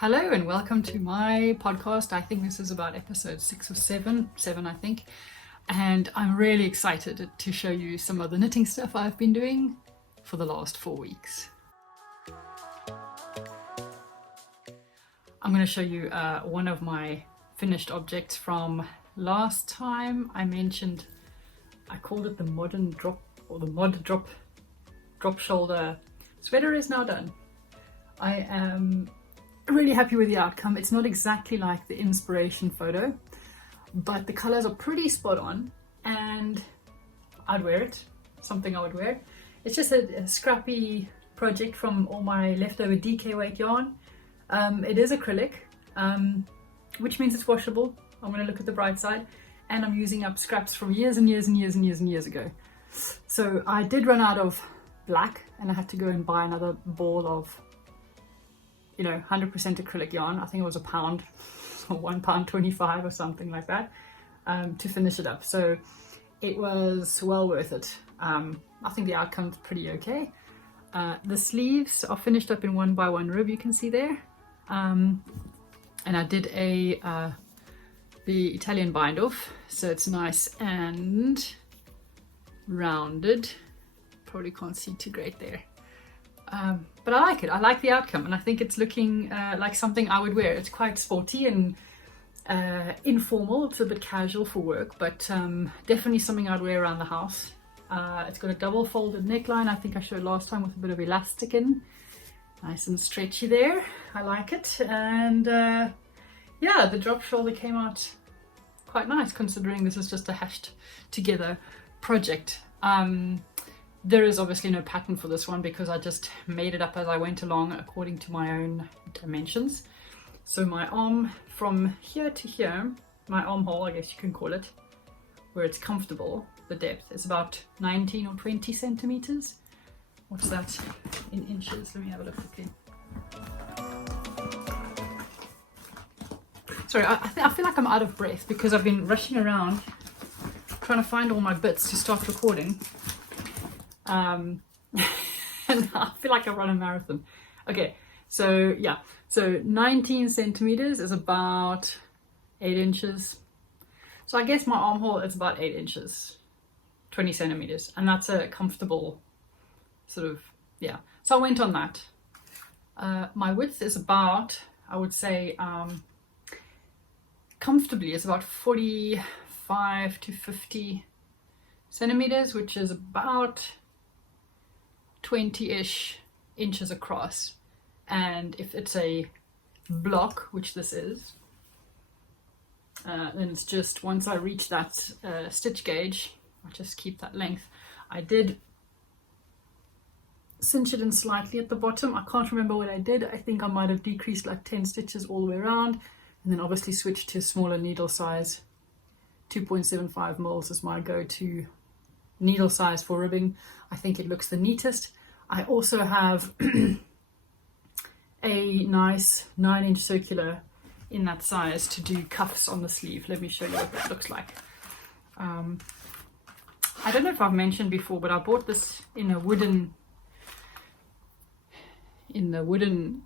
Hello and welcome to my podcast. I think this is about episode 6 or 7 I think. And I'm really excited to show you some of the knitting stuff I've been doing for the last 4 weeks. I'm going to show you one of my finished objects from last time. I mentioned, I called it the modern drop or the mod drop shoulder sweater is now done. I am really happy with the outcome. It's not exactly like the inspiration photo, but the colors are pretty spot on and I'd wear it, something I would wear. It's just a scrappy project from all my leftover DK weight yarn. It is acrylic, which means it's washable. I'm going to look at the bright side, and I'm using up scraps from years and years and years and years and years ago. So I did run out of black and I had to go and buy another ball of 100% acrylic yarn. I think it was £1 or £1.25 or something like that, to finish it up. So it was well worth it. I think the outcome's pretty okay. The sleeves are finished up in 1x1 rib, you can see there. And I did the Italian bind off, so it's nice and rounded. Probably can't see too great there. But I like it. I like the outcome, and I think it's looking like something I would wear. It's quite sporty and informal. It's a bit casual for work, but definitely something I'd wear around the house. It's got a double folded neckline. I think I showed last time with a bit of elastic in. Nice and stretchy there. I like it. And yeah, the drop shoulder came out quite nice considering this is just a hashed together project. There is obviously no pattern for this one because I just made it up as I went along according to my own dimensions. So my arm from here to here, my armhole, I guess you can call it, where it's comfortable, the depth is about 19 or 20 centimeters. What's that in inches? Let me have a look quickly. Sorry, I feel like I'm out of breath because I've been rushing around trying to find all my bits to start recording. And I feel like I run a marathon. Okay, so yeah, so 19 centimeters is about 8 inches. So I guess my armhole is about 8 inches, 20 centimeters, and that's a comfortable sort of, yeah. So I went on that. My width is about, I would say, comfortably, it's about 45 to 50 centimeters, which is about 20-ish inches across. And if it's a block, which this is, then it's just, once I reach that stitch gauge, I just keep that length. I did cinch it in slightly at the bottom. I can't remember what I did. I think I might have decreased like 10 stitches all the way around, and then obviously switched to smaller needle size. 2.75 mils is my go-to needle size for ribbing. I think it looks the neatest. I also have a nice 9-inch circular in that size to do cuffs on the sleeve. Let me show you what that looks like. I don't know if I've mentioned before, but I bought this in the wooden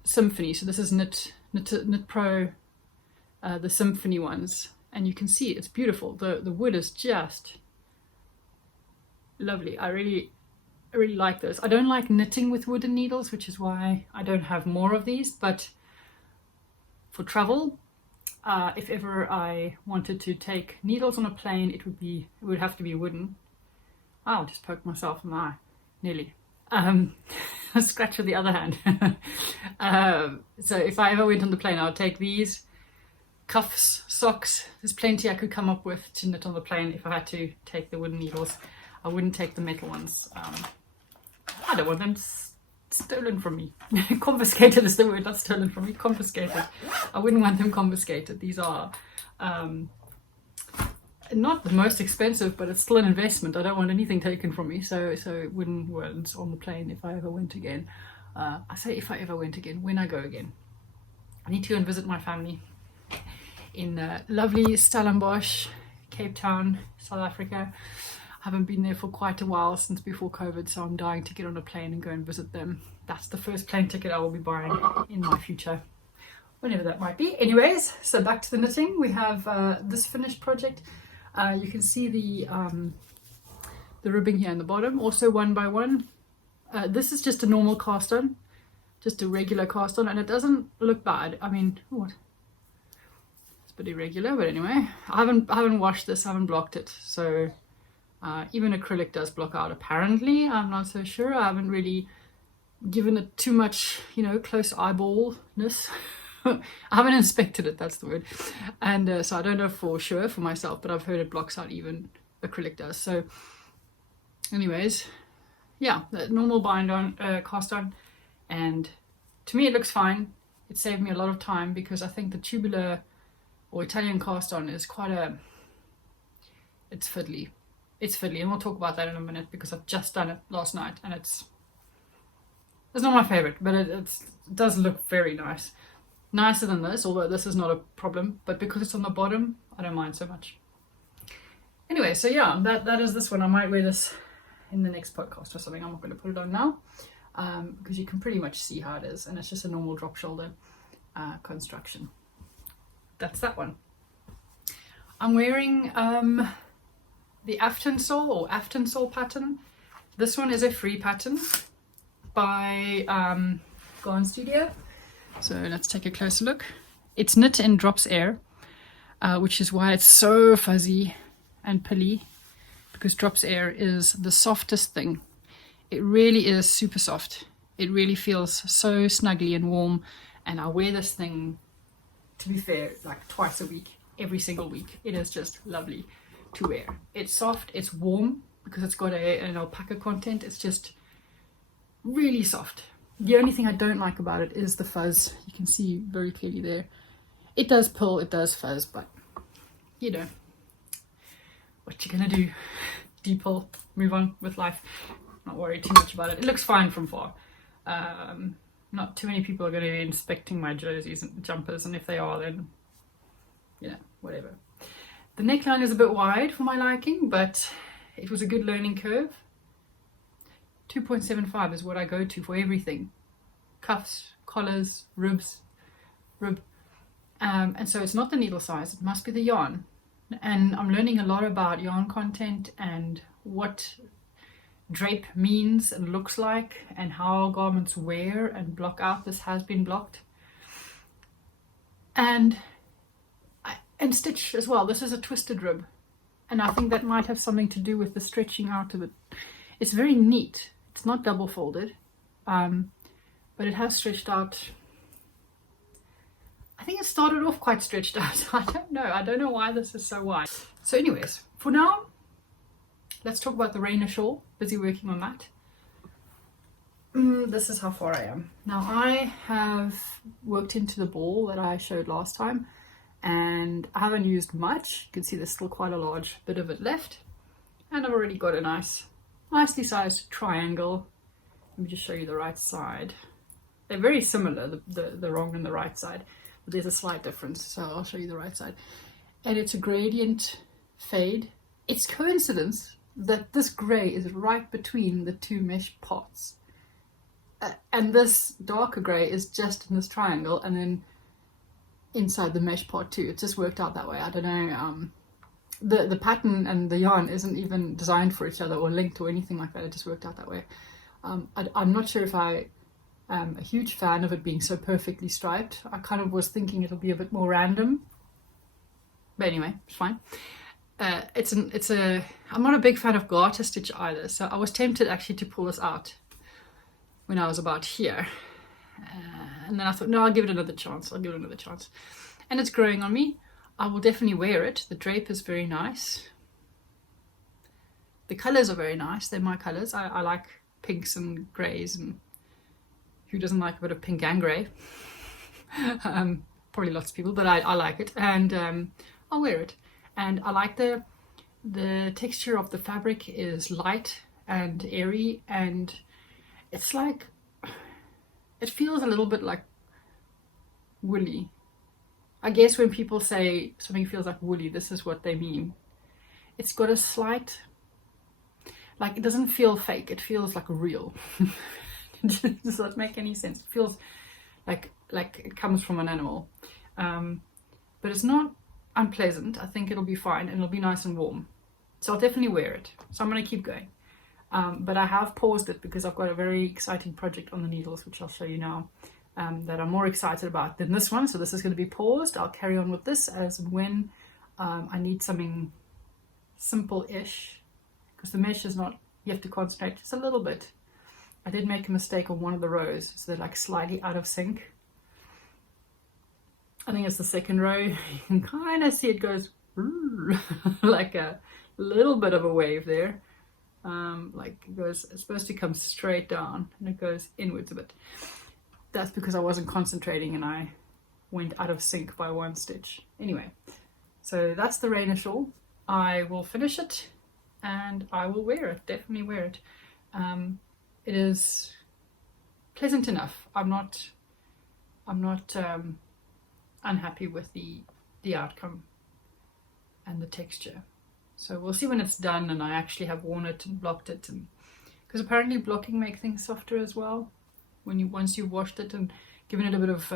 Symphony. So this is Knit Pro, the Symphony ones, and you can see it's beautiful. The wood is just lovely. I really like this. I don't like knitting with wooden needles, which is why I don't have more of these, but for travel, if ever I wanted to take needles on a plane, it would have to be wooden. Wow, I just poked myself in the eye, nearly. A scratch with the other hand. So if I ever went on the plane, I would take these, cuffs, socks. There's plenty I could come up with to knit on the plane if I had to take the wooden needles. I wouldn't take the metal ones. I don't want them stolen from me. Confiscated is the word, not stolen from me, confiscated. I wouldn't want them confiscated. These are not the most expensive, but it's still an investment. I don't want anything taken from me, so wooden ones on the plane if I ever went again. I say if I ever went again, when I go again. I need to go and visit my family in lovely Stellenbosch, Cape Town, South Africa. I haven't been there for quite a while, since before COVID, so I'm dying to get on a plane and go and visit them. That's the first plane ticket I will be buying in my future. whenever that might be. Anyways, so back to the knitting. We have this finished project. You can see the ribbing here in the bottom, also 1 by 1. This is just a normal cast on, just a regular cast on, and it doesn't look bad. I mean, what? It's a bit irregular, but anyway, I haven't washed this, I haven't blocked it, so even acrylic does block out apparently. I'm not so sure. I haven't really given it too much, you know, close eyeballness. I haven't inspected it, that's the word, and so I don't know for sure for myself, but I've heard it blocks out even acrylic does. So anyways, yeah, the normal bind on, cast on, and to me it looks fine. It saved me a lot of time because I think the tubular or Italian cast on is quite it's fiddly. It's fiddly, and we'll talk about that in a minute because I've just done it last night and it's not my favorite, but it does look very nice. Nicer than this, although this is not a problem, but because it's on the bottom, I don't mind so much. Anyway, so yeah, that is this one. I might wear this in the next podcast or something. I'm not going to put it on now because you can pretty much see how it is, and it's just a normal drop shoulder construction. That's that one. I'm wearing the Afton Saw pattern. This one is a free pattern by Garn Studio. So let's take a closer look. It's knit in Drops Air, which is why it's so fuzzy and pilly, because Drops Air is the softest thing. It really is super soft. It really feels so snuggly and warm, and I wear this thing, to be fair, like twice a week, every single week. It is just lovely to wear. It's soft, it's warm, because it's got an alpaca content. It's just really soft. The only thing I don't like about it is the fuzz. You can see very clearly there. It does pull, it does fuzz, but you know, what you gonna do? Depull, move on with life. Not worry too much about it. It looks fine from far. Not too many people are going to be inspecting my jerseys and jumpers, and if they are, then you know, whatever. The neckline is a bit wide for my liking, but it was a good learning curve. 2.75 is what I go to for everything. Cuffs, collars, rib. And so it's not the needle size, it must be the yarn. And I'm learning a lot about yarn content and what drape means and looks like, and how garments wear and block out. This has been blocked. And stitch as well. This is a twisted rib, and I think that might have something to do with the stretching out of it. It's very neat. It's not double folded, but it has stretched out. I think it started off quite stretched out. I don't know why this is so wide. So anyways, for now, let's talk about the Reyna Shawl. Busy working on that. This is how far I am. Now I have worked into the ball that I showed last time, and I haven't used much. You can see there's still quite a large bit of it left, and I've already got a nicely sized triangle. Let me just show you the right side. They're very similar, the wrong and the right side, but there's a slight difference, so I'll show you the right side. And it's a gradient fade. It's coincidence that this grey is right between the two mesh parts, and this darker grey is just in this triangle, and then inside the mesh part too. It just worked out that way. I don't know. The pattern and the yarn isn't even designed for each other or linked or anything like that. It just worked out that way. I'm not sure if I am a huge fan of it being so perfectly striped. I kind of was thinking it'll be a bit more random, but anyway, it's fine. I'm not a big fan of garter stitch either, so I was tempted actually to pull this out when I was about here, and then I thought, no, I'll give it another chance. And it's growing on me. I will definitely wear it. The drape is very nice. The colours are very nice. They're my colours. I like pinks and greys, and who doesn't like a bit of pink and grey? Probably lots of people, but I like it, and I'll wear it. And I like the texture of the fabric is light and airy, and it's like, it feels a little bit like woolly. I guess when people say something feels like woolly, this is what they mean. It's got a slight, like, it doesn't feel fake, it feels like real. Does that make any sense? It feels like it comes from an animal. But it's not unpleasant. I think it'll be fine and it'll be nice and warm. So I'll definitely wear it. So I'm going to keep going. But I have paused it because I've got a very exciting project on the needles, which I'll show you now, that I'm more excited about than this one. So this is going to be paused. I'll carry on with this as and when I need something simple-ish, because the mesh is not, you have to concentrate just a little bit. I did make a mistake on one of the rows, so they're like slightly out of sync. I think it's the second row. You can kind of see it goes like a little bit of a wave there. Like it goes, it's supposed to come straight down and it goes inwards a bit. That's because I wasn't concentrating and I went out of sync by one stitch. Anyway, so that's the Reyna Shawl. I will finish it and I will wear it, definitely wear it. It is pleasant enough. I'm not unhappy with the outcome and the texture. So we'll see when it's done and I actually have worn it and blocked it, and because apparently blocking makes things softer as well when once you've washed it and given it a bit of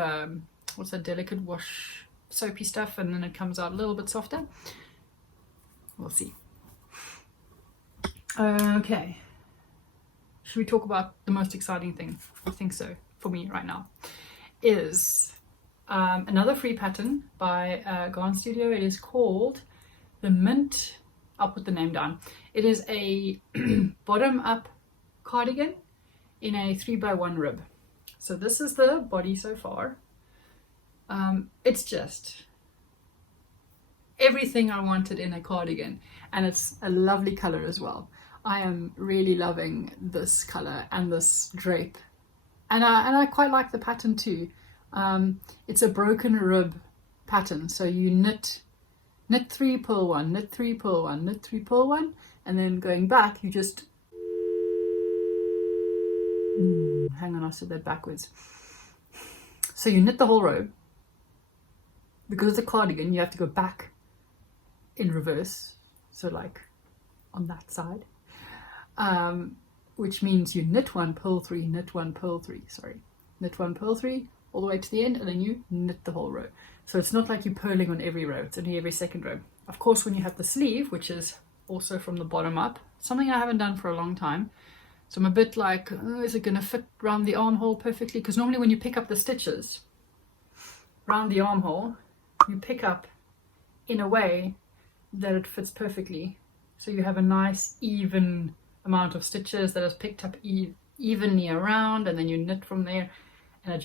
what's that delicate wash soapy stuff, and then it comes out a little bit softer. We'll see. Okay, should we talk about the most exciting thing? I think so for me right now is another free pattern by Garn Studio. It is called the Mint, I'll put the name down. It is a bottom up cardigan in a 3x1 rib. So this is the body so far. It's just everything I wanted in a cardigan, and it's a lovely color as well. I am really loving this color and this drape, and I quite like the pattern too. It's a broken rib pattern, so you knit 3, purl 1, knit 3, purl 1, knit 3, purl 1, and then going back you just hang on, I said that backwards. So you knit the whole row. Because it's a cardigan, you have to go back in reverse, so like on that side, which means you knit 1, purl 3, knit 1, purl 3, sorry, knit 1, purl 3 all the way to the end, and then you knit the whole row. So it's not like you're purling on every row, it's only every second row. Of course, when you have the sleeve, which is also from the bottom up, something I haven't done for a long time, so I'm a bit like, oh, is it going to fit around the armhole perfectly? Because normally when you pick up the stitches around the armhole, you pick up in a way that it fits perfectly. So you have a nice even amount of stitches that is picked up evenly around, and then you knit from there, and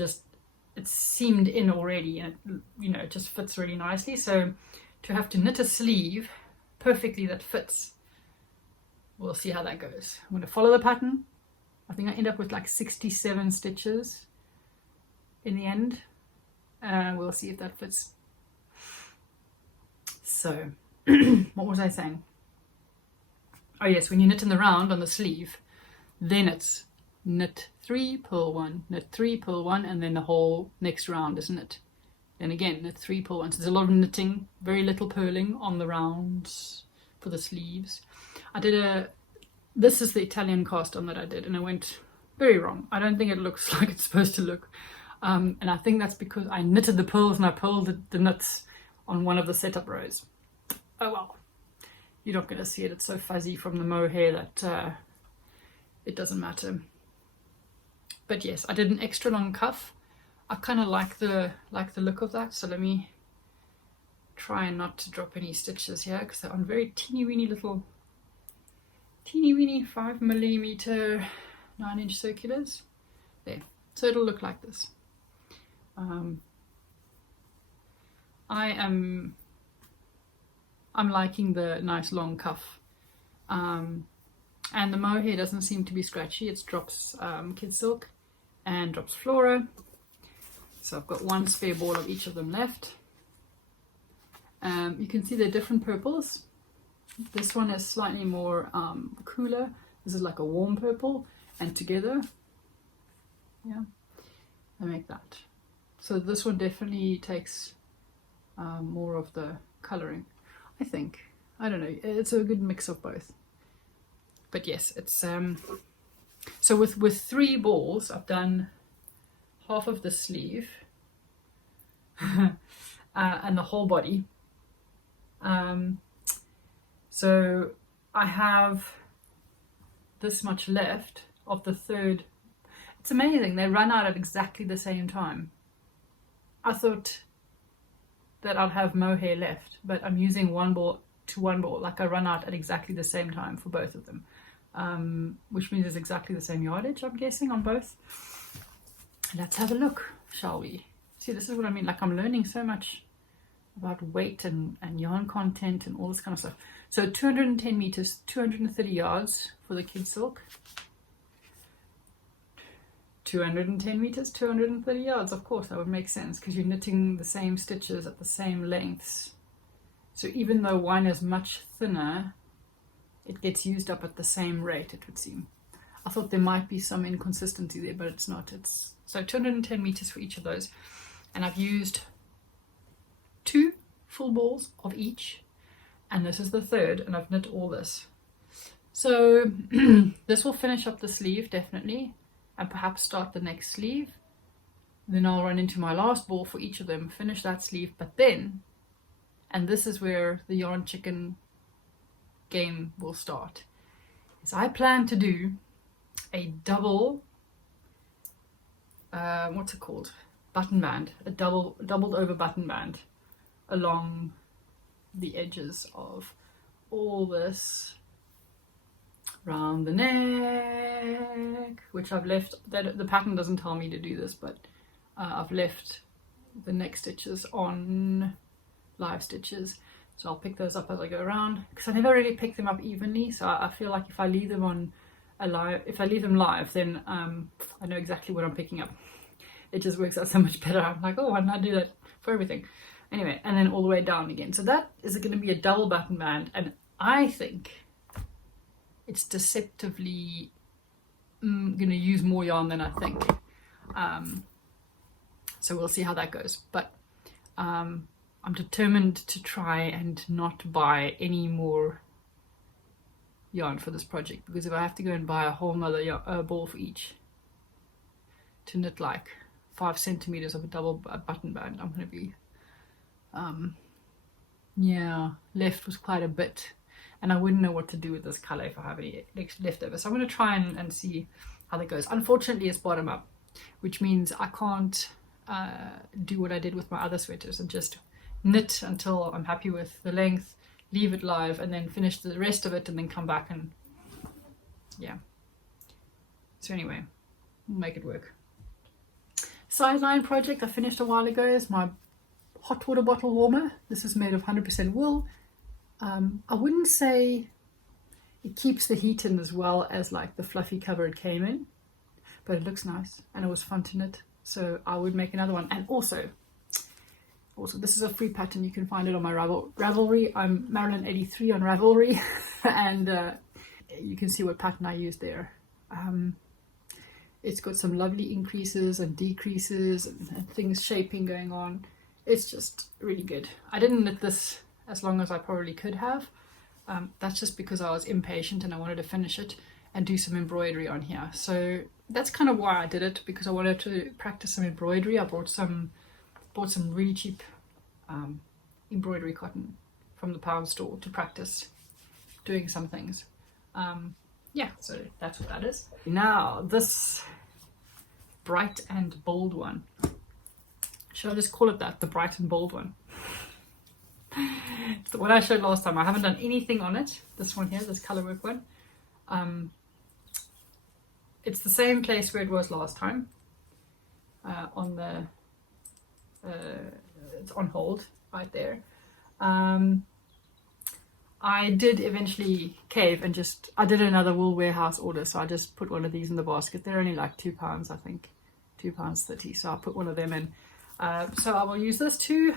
it seamed in already, and it just fits really nicely. So to have to knit a sleeve perfectly that fits, we'll see how that goes. I'm going to follow the pattern. I think I end up with like 67 stitches in the end, and we'll see if that fits. So what was I saying? Oh yes, when you knit in the round on the sleeve, then it's knit 3, purl 1, knit 3, purl 1, and then the whole next round is knit. Then again, knit 3, purl 1. So there's a lot of knitting, very little purling on the rounds for the sleeves. This is the Italian cast on that I did, and it went very wrong. I don't think it looks like it's supposed to look. And I think that's because I knitted the purls and I purled the knits on one of the setup rows. Oh well, you're not going to see it. It's so fuzzy from the mohair that it doesn't matter. But yes, I did an extra long cuff. I kind of like the look of that. So let me try not to drop any stitches here, because they're on very teeny weeny 5mm 9-inch circulars. There. So it'll look like this. I'm liking the nice long cuff, and the mohair doesn't seem to be scratchy. It's Drops KidSilk and Drops Flora, so I've got one spare ball of each of them left. You can see they're different purples. This one is slightly more cooler. This is like a warm purple, and together, yeah, I make that. So this one definitely takes more of the colouring, I think. I don't know, it's a good mix of both. But yes, it's so with 3 balls I've done half of the sleeve and the whole body. So I have this much left of the third. It's amazing, they run out at exactly the same time. I thought that I'd have mohair left, but I'm using 1 ball to 1 ball. Like I run out at exactly the same time for both of them, which means it's exactly the same yardage, I'm guessing, on both. Let's have a look, shall we? See, this is what I mean, like I'm learning so much about weight and yarn content and all this kind of stuff. So 210 meters, 230 yards for the KidSilk. 210 meters, 230 yards, of course, that would make sense because you're knitting the same stitches at the same lengths. So even though one is much thinner, it gets used up at the same rate, it would seem. I thought there might be some inconsistency there, but it's not. It's so 210 meters for each of those. And I've used 2 full balls of each, and this is the third, and I've knit all this. So this will finish up the sleeve definitely, and perhaps start the next sleeve. Then I'll run into my last ball for each of them, finish that sleeve, but then, and this is where the yarn chicken game will start, is I plan to do a double, what's it called? Button band, a doubled over button band along the edges of all this round the neck, which I've left, that the pattern doesn't tell me to do this, but I've left the neck stitches on live stitches, so I'll pick those up as I go around, because I never really pick them up evenly. So I feel like if I leave them on a live, if I leave them live, then I know exactly what I'm picking up. It just works out so much better. I'm like, oh, why didn't I do that for everything? Anyway, and then all the way down again. So that is going to be a double button band, and I think it's deceptively going to use more yarn than I think. So we'll see how that goes. But I'm determined to try and not buy any more yarn for this project, because if I have to go and buy a whole nother ball for each to knit like 5 centimeters of a double button band, I'm going to be left with quite a bit, and I wouldn't know what to do with this color if I have any left over. So I'm going to try and see how that goes. Unfortunately, it's bottom up, which means I can't do what I did with my other sweaters and just knit until I'm happy with the length, leave it live, and then finish the rest of it, and then come back and so anyway, we'll make it work. Sideline project I finished a while ago is my hot water bottle warmer. This is made of 100% wool. I wouldn't say it keeps the heat in as well as like the fluffy cover it came in, but it looks nice and it was fun to knit, so I would make another one. And also this is a free pattern, you can find it on my Ravelry. I'm Marilynn83 on Ravelry and you can see what pattern I used there. It's got some lovely increases and decreases and things shaping going on. It's just really good. I didn't knit this as long as I probably could have. That's just because I was impatient and I wanted to finish it and do some embroidery on here. So that's kind of why I did it, because I wanted to practice some embroidery. I bought some really cheap embroidery cotton from the pound store to practice doing some things. So that's what that is. Now this bright and bold one. Should I just call it that? The bright and bold one. It's the one I showed last time. I haven't done anything on it. This one here, this colorwork one. It's the same place where it was last time. On the it's on hold right there. I did eventually cave and I did another wool warehouse order, so I just put one of these in the basket. They're only like £2, I think, £2.30, so I'll put one of them in. So I will use this to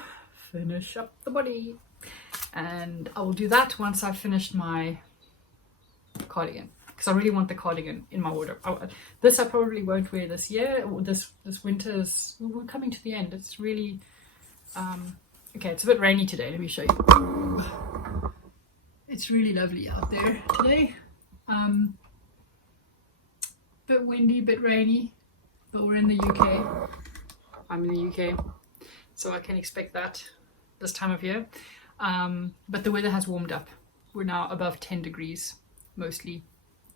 finish up the body, and I will do that once I've finished my cardigan, because I really want the cardigan in my wardrobe. This I probably won't wear this year. This winter's, we're coming to the end. It's really okay, it's a bit rainy today. Let me show you. It's really lovely out there today. Bit windy, bit rainy, but we're in the UK. I'm in the UK, so I can expect that this time of year. But the weather has warmed up. We're now above 10 degrees mostly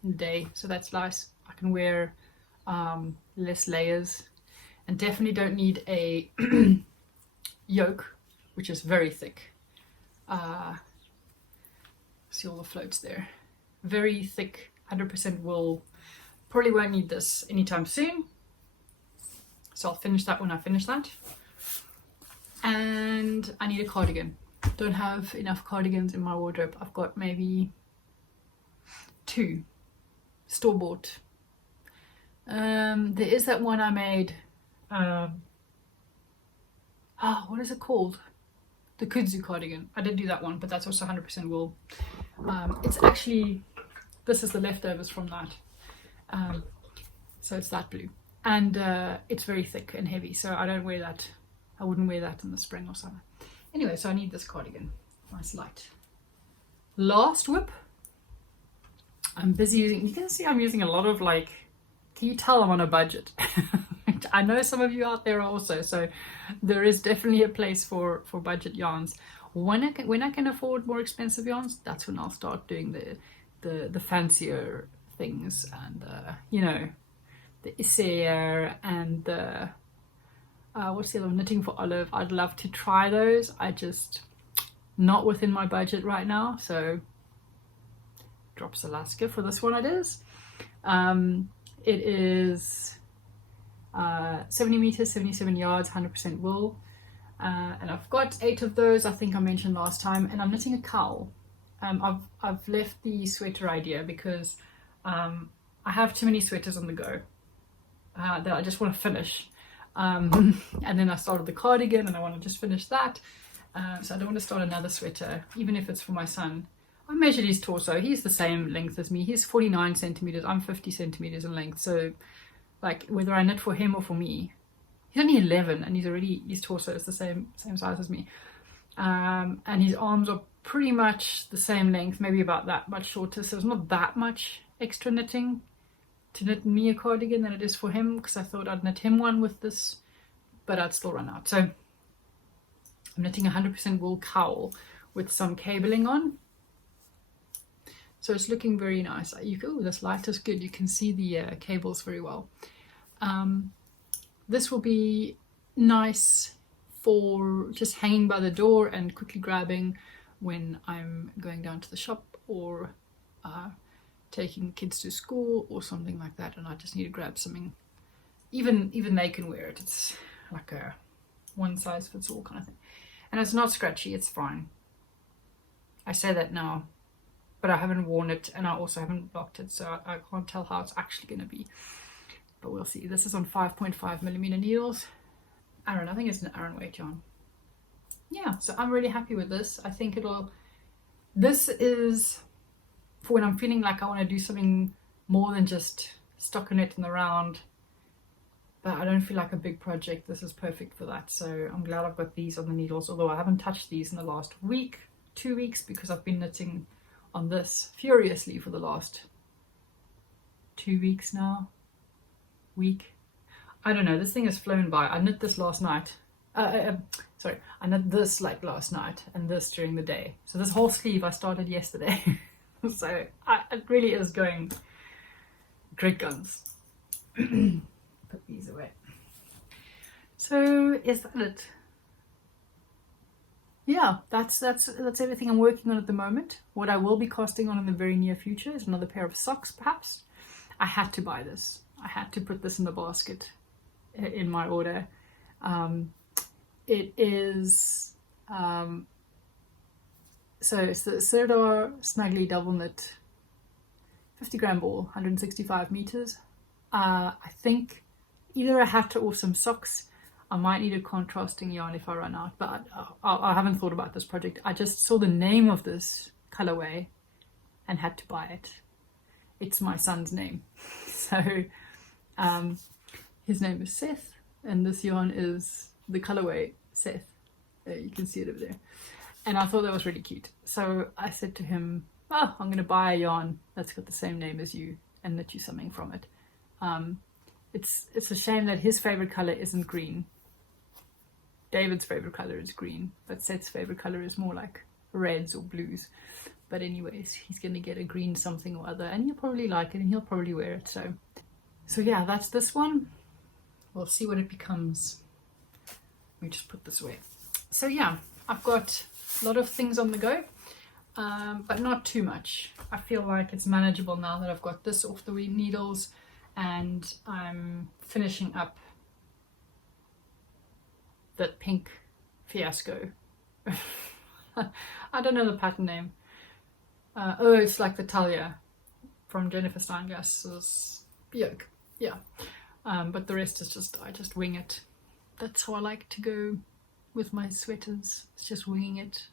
in the day, so that's nice. I can wear less layers, and definitely don't need a yoke, which is very thick. See all the floats there. Very thick, 100% wool. Probably won't need this anytime soon. So I'll finish that when I finish that. And I need a cardigan. Don't have enough cardigans in my wardrobe. I've got maybe 2 store-bought. There is that one I made. What is it called? The kudzu cardigan. I did do that one, but that's also 100% wool. It's actually, this is the leftovers from that. So it's that blue. And it's very thick and heavy, so I don't wear that. I wouldn't wear that in the spring or summer. Anyway, so I need this cardigan. Nice light. Last whip. I'm busy using, you can see I'm using a lot of like, can you tell I'm on a budget? I know some of you out there are also, so there is definitely a place for budget yarns. When I can afford more expensive yarns, that's when I'll start doing the fancier things, and you know, the Issair and the what's the other one? Knitting for Olive. I'd love to try those. I just not within my budget right now, so Drops Alaska for this one it is. It is 70 meters, 77 yards, 100% wool, and I've got 8 of those, I think I mentioned last time, and I'm knitting a cowl. I've left the sweater idea because I have too many sweaters on the go that I just want to finish, and then I started the cardigan and I want to just finish that, so I don't want to start another sweater, even if it's for my son. I measured his torso. He's the same length as me. He's 49 centimeters. I'm 50 centimeters in length. So, like, whether I knit for him or for me, he's only 11, and his torso is the same size as me. And his arms are pretty much the same length, maybe about that much shorter. So it's not that much extra knitting to knit me a cardigan than it is for him, because I thought I'd knit him one with this, but I'd still run out. So I'm knitting a 100% wool cowl with some cabling on. So it's looking very nice. Oh, this light is good. You can see the cables very well. This will be nice for just hanging by the door and quickly grabbing when I'm going down to the shop, or taking kids to school or something like that, and I just need to grab something. Even they can wear it. It's like a one size fits all kind of thing. And it's not scratchy, it's fine. I say that now, but I haven't worn it, and I also haven't blocked it, so I can't tell how it's actually going to be. But we'll see. This is on 5.5mm needles. Aran, I think it's an Aran weight yarn. Yeah, so I'm really happy with this. I think this is for when I'm feeling like I want to do something more than just stockinetting around, but I don't feel like a big project. This is perfect for that. So I'm glad I've got these on the needles, although I haven't touched these in the last week, 2 weeks, because I've been knitting on this furiously for the last 2 weeks now. I don't know, this thing has flown by. I knit this last night. Sorry, I knit this like last night and this during the day. So this whole sleeve I started yesterday. So it really is going great guns. Put these away. So is that it? Yeah, that's everything I'm working on at the moment. What I will be casting on in the very near future is another pair of socks, perhaps. I had to buy this. I had to put this in the basket in my order. It is so it's the Sirdar Snuggly Double Knit 50-gram ball, 165 meters. I think either a hat or some socks. I might need a contrasting yarn if I run out, but I haven't thought about this project. I just saw the name of this colorway and had to buy it. It's my son's name. So his name is Seth, and this yarn is the colorway Seth. You can see it over there. And I thought that was really cute. So I said to him, I'm going to buy a yarn that's got the same name as you and knit you something from it. it's a shame that his favorite color isn't green. David's favorite color is green, but Seth's favorite color is more like reds or blues. But anyways, he's gonna get a green something or other, and he'll probably like it, and he'll probably wear it. So yeah, that's this one. We'll see what it becomes. Let me just put this away. So yeah, I've got a lot of things on the go, but not too much. I feel like it's manageable now that I've got this off the needles, and I'm finishing up that pink fiasco. I don't know the pattern name. Oh, it's like the Talia from Jennifer Steingass's yoke. Yeah. But the rest is just, I just wing it. That's how I like to go with my sweaters. It's just winging it.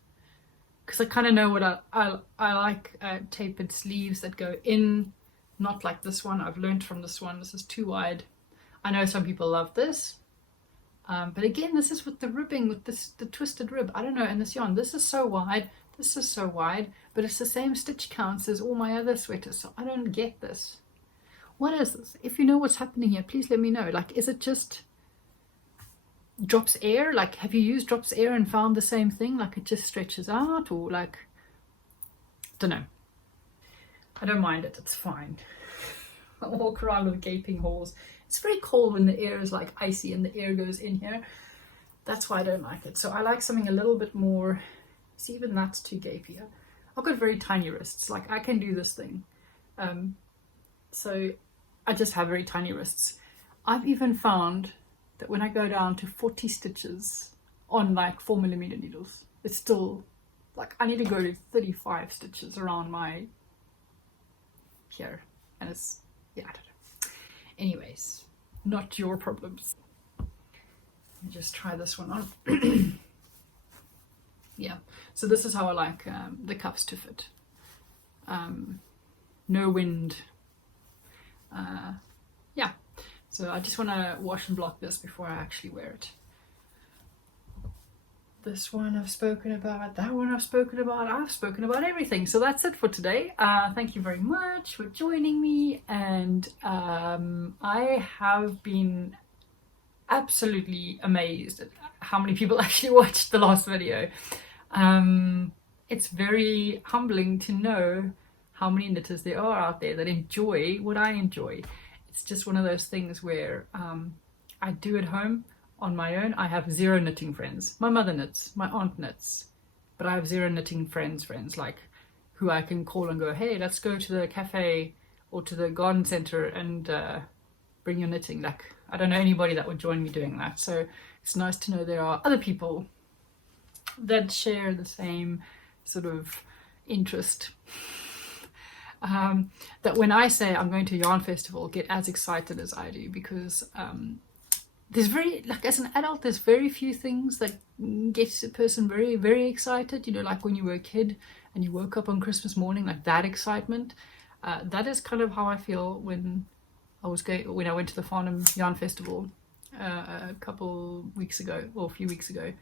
Because I kind of know what I like tapered sleeves that go in, not like this one. I've learned from this one. This is too wide. I know some people love this. But again, this is with the ribbing, with the twisted rib. I don't know, and this yarn, this is so wide, this is so wide, but it's the same stitch counts as all my other sweaters, so I don't get this. What is this? If you know what's happening here, please let me know. Like, is it just Drops Air? Like, have you used Drops Air and found the same thing? Like, it just stretches out, or like, don't know. I don't mind it, it's fine. I walk around with gaping holes. It's very cold when the air is like icy and the air goes in here. That's why I don't like it. So I like something a little bit more, see, even that's too gapey. I've got very tiny wrists, like I can do this thing. So I just have very tiny wrists. I've even found that when I go down to 40 stitches on like 4mm needles, it's still like, I need to go to 35 stitches around my here, and it's, yeah, I don't know. Anyways, not your problems. Let me just try this one on. Yeah, so this is how I like the cuffs to fit. No wind. Yeah, so I just want to wash and block this before I actually wear it. This one I've spoken about, that one I've spoken about everything. So that's it for today. Thank you very much for joining me, and I have been absolutely amazed at how many people actually watched the last video. It's very humbling to know how many knitters there are out there that enjoy what I enjoy. It's just one of those things where I do at home on my own. I have zero knitting friends. My mother knits, my aunt knits, but I have zero knitting friends like who I can call and go, hey, let's go to the cafe or to the garden center and bring your knitting. Like, I don't know anybody that would join me doing that. So it's nice to know there are other people that share the same sort of interest. That when I say I'm going to Yarn Festival, get as excited as I do, because there's very, like, as an adult, there's very few things that get a person very, very excited. You know, like when you were a kid and you woke up on Christmas morning, like that excitement. That is kind of how I feel when I went to the Farnham Yarn Festival a couple weeks ago, or a few weeks ago.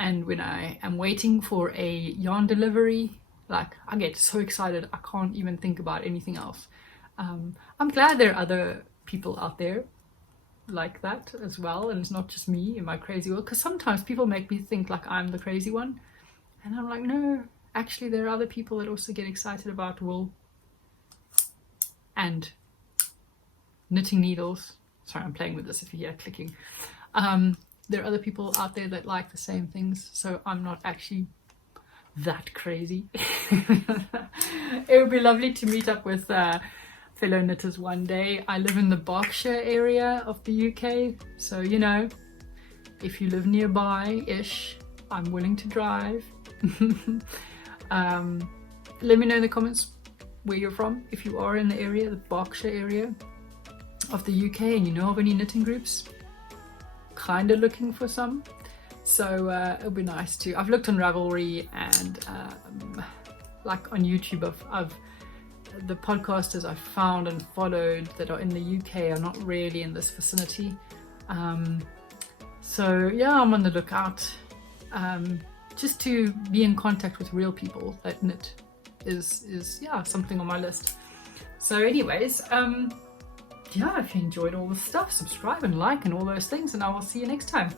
And when I am waiting for a yarn delivery, like, I get so excited I can't even think about anything else. I'm glad there are other people out there like that as well, and it's not just me in my crazy world, because sometimes people make me think like I'm the crazy one, and I'm like, no, actually there are other people that also get excited about wool and knitting needles. Sorry, I'm playing with this if you hear clicking. There are other people out there that like the same things, so I'm not actually that crazy. It would be lovely to meet up with fellow knitters one day. I live in the Berkshire area of the UK, so you know, if you live nearby-ish, I'm willing to drive. Let me know in the comments where you're from, if you are in the area, the Berkshire area of the UK, and you know of any knitting groups. Kind of looking for some, so it'll be nice to. I've looked on Ravelry and like on YouTube of the podcasters I've found and followed that are in the UK are not really in this vicinity. So yeah, I'm on the lookout. Just to be in contact with real people that knit is yeah, something on my list. So anyways, yeah, if you enjoyed all the stuff, subscribe and like and all those things, and I will see you next time.